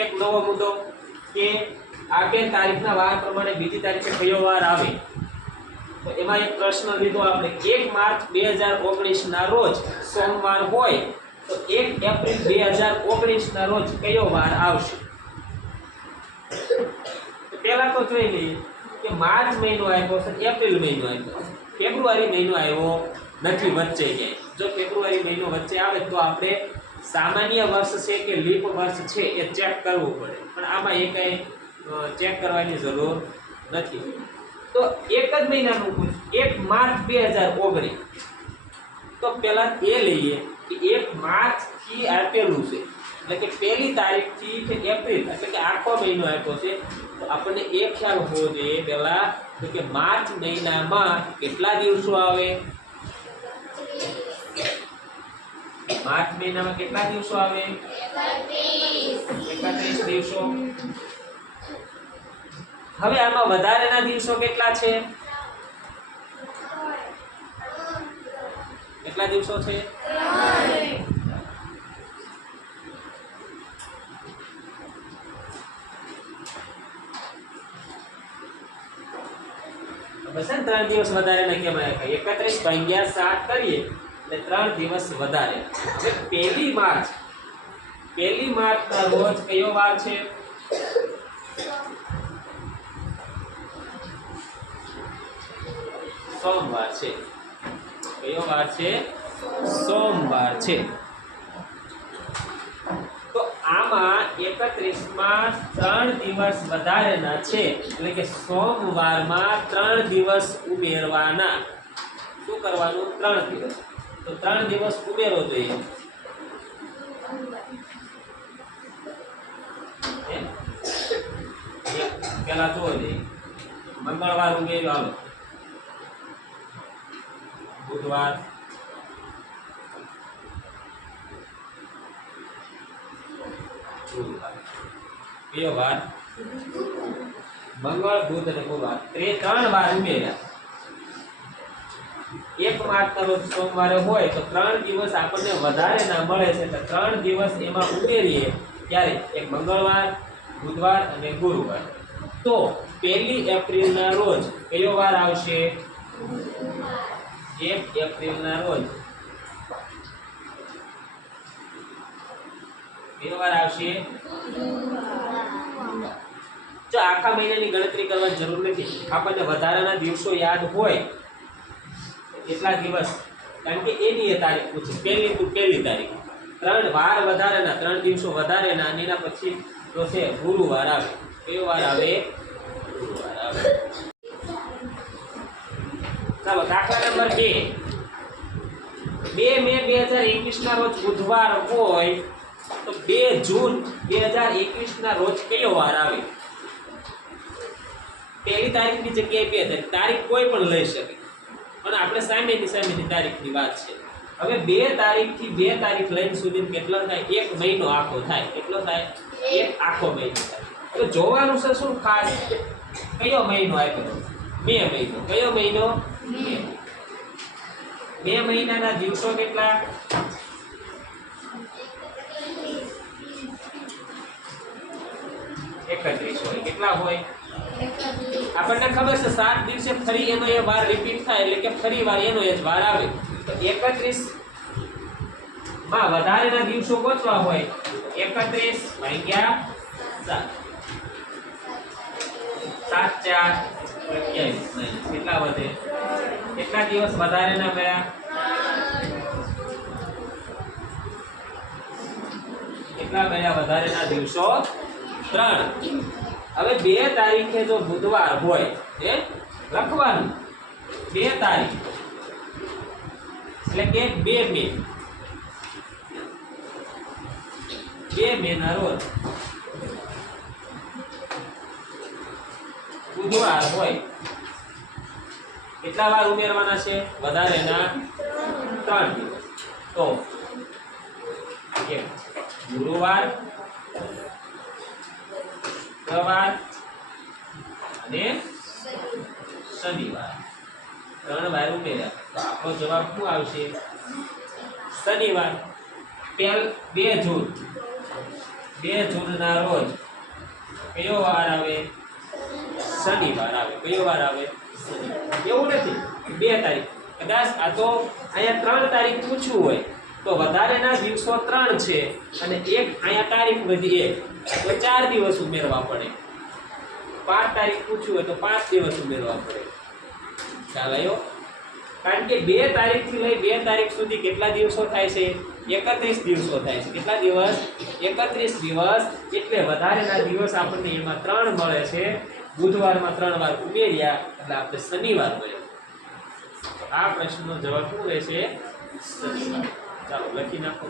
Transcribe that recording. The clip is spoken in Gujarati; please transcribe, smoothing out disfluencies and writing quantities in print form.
એક નવો મુદ્દો કે આપેલ તારીખના વાર પ્રમાણે બીજી તારીખે કયો વાર આવે, તો એમાં એક પ્રશ્ન લીધો આપણે 1 માર્ચ 2019 ના રોજ સોમવાર હોય તો 1 એપ્રિલ 2019 ના રોજ કયો વાર આવશે? તો પહેલા તો જોઈ લઈએ કે માર્ચ મહિનો આવ્યો છે, એપ્રિલ મહિનો આવ્યો, ફેબ્રુઆરી મહિનો આવ્યો નથી વચ્ચે ક્યાંય. જો ફેબ્રુઆરી મહિનો વચ્ચે આવે તો આપણે સામાન્ય વર્ષ છે કે લીપ વર્ષ છે એ ચેક કરવું પડે, પણ આમાં એ કંઈ ચેક કરવાની જરૂર નથી. તો એક જ મહિનાનું પૂછ 1 માર્ચ 2019, તો પહેલા એ લઈએ કે 1 માર્ચ થી આપેલું છે એટલે કે પહેલી તારીખથી કે એપ્રિલ એટલે કે આખો મહિનો આપ્યો છે, તો આપણને એ ખ્યાલ હોવો જોઈએ પહેલા તો કે માર્ચ મહિનામાં કેટલા દિવસો આવે? માર્ચ મહિનામાં કેટલા દિવસો આવે? 31 દિવસો. હવે આમાં વધારેના દિવસો કેટલા છે? કેટલા દિવસો છે? 3 દિવસ વધારેના કેમ આવ્યા? 31 ભાગ્યા 7 કરીએ એટલે 3 દિવસ વધારે. હવે પહેલી માર્ચ ના રોજ કયો વાર છે? સોમવાર છે. કયો વાર છે? સોમવાર છે. તો આમાં 31 માં 3 દિવસ વધારેના છે એટલે કે સોમવારમાં 3 દિવસ ઉમેરવાના. શું કરવાનું? 3 દિવસ. તો 3 દિવસ ઉમેરો જોઈએ. પેલા તો મંગળવાર ઉમેર્યો, હાલો બુધવાર, કયો વાર? મંગળ, બુધ અને ગુરુવાર. 3 વાર ઉમેર્યા. 1 માર્ચ ના રોજ સોમવારે હોય તો 3 દિવસ આપણને વધારે ના મળે છે, એટલે 3 દિવસ એમાં ઉમેરીએ ત્યારે એક મંગળવાર, બુધવાર અને ગુરુવાર. તો 1 એપ્રિલ ના રોજ કયો વાર આવશે? 1 એપ્રિલ ના રોજ કયો વાર આવશે? જો આખા મહિનાની ગણતરી કરવાની જરૂર નથી, આપણને વધારાના દિવસો યાદ હોય કેટલા દિવસ, કારણ કે એની એ તારીખ પૂછે, પહેલી તારીખ. 3 વાર વધારેના, 3 દિવસો વધારેના અને એના પછી તો છે ગુરુવાર આવે. કયો વાર આવે? ગુરુવાર આવે. ચાલો દાખલા નંબર 2. 2 મે 2021 ના રોજ બુધવાર હોય તો 2 જૂન 2021 ના રોજ કયો વાર આવે? પહેલી તારીખની જગ્યાએ 2 તારીખ કોઈ પણ લઈ શકે, પણ આપણે સામેની તારીખની વાત છે. હવે 2 તારીખથી 2 તારીખ લઈને સુધી કેટલો થાય? 1 મહિનો આખો થાય. કેટલો થાય? 1 આખો મહિનો થાય. તો જોવાનું છે શું ખાસ? કયો મહિનો આપ્યો? મે મહિનો. કયો મહિનો? મે મહિનાના દિવસો કેટલા? 31 હોય. કેટલા હોય? આપણને ખબર છે 7 દિવસે ફરી એનો એ વાર રિપીટ થાય એટલે કે ફરી વાર એનો એ જ વાર આવે. તો 31 માં વધારેના દિવસો કેટલા હોય? 31 ભાગ્યા 7. 7 4 28. કેટલા વધે? કેટલા દિવસ વધારેના મળ્યા? કેટલા મળ્યા વધારેના દિવસો? 3. હવે 2 તારીખે જો બુધવાર હોય એ લખવાનું 2 તારીખ એટલે કે 2 મે. 2 મે ના રોજ બુધવાર હોય કેટલા વાર ઉમેરવાના છે? વધારેના 3 દિવસ. તો ગુરુવાર, શુક્રવાર અને શનિવાર. 3 વાર ઉમેર્યા તો આપણો જવાબ શું આવશે? શનિવાર. 2 જૂન 2 જૂનના રોજ કયો વાર આવે? શનિવાર આવે. કયો વાર આવે? શનિવાર. એવું નથી 2 તારીખ, કદાચ આ તો અહીંયા 3 તારીખ પૂછવું હોય તો વધારેના દિવસો 3 છે અને એક અહીંયા તારીખ વધી 1 તો 4 દિવસ ઉમેરવા પડે. 5 તારીખ પૂછવું હોય તો 5 દિવસ ઉમેરવા પડે. ખ્યાલ આવ્યો? કારણ કે 2 તારીખથી લઈ 2 તારીખ સુધી કેટલા દિવસો થાય છે? 31 દિવસો થાય છે. કેટલા દિવસ? 31 દિવસ. એટલે વધારેના દિવસ આપણને એમાં 3 મળે છે. બુધવારમાં 3 વાર ઉમેર્યા એટલે આપણે શનિવાર મળ્યો. આ પ્રશ્નનો જવાબ શું રહેશે? શનિવાર. ચાલો લખી નાખો.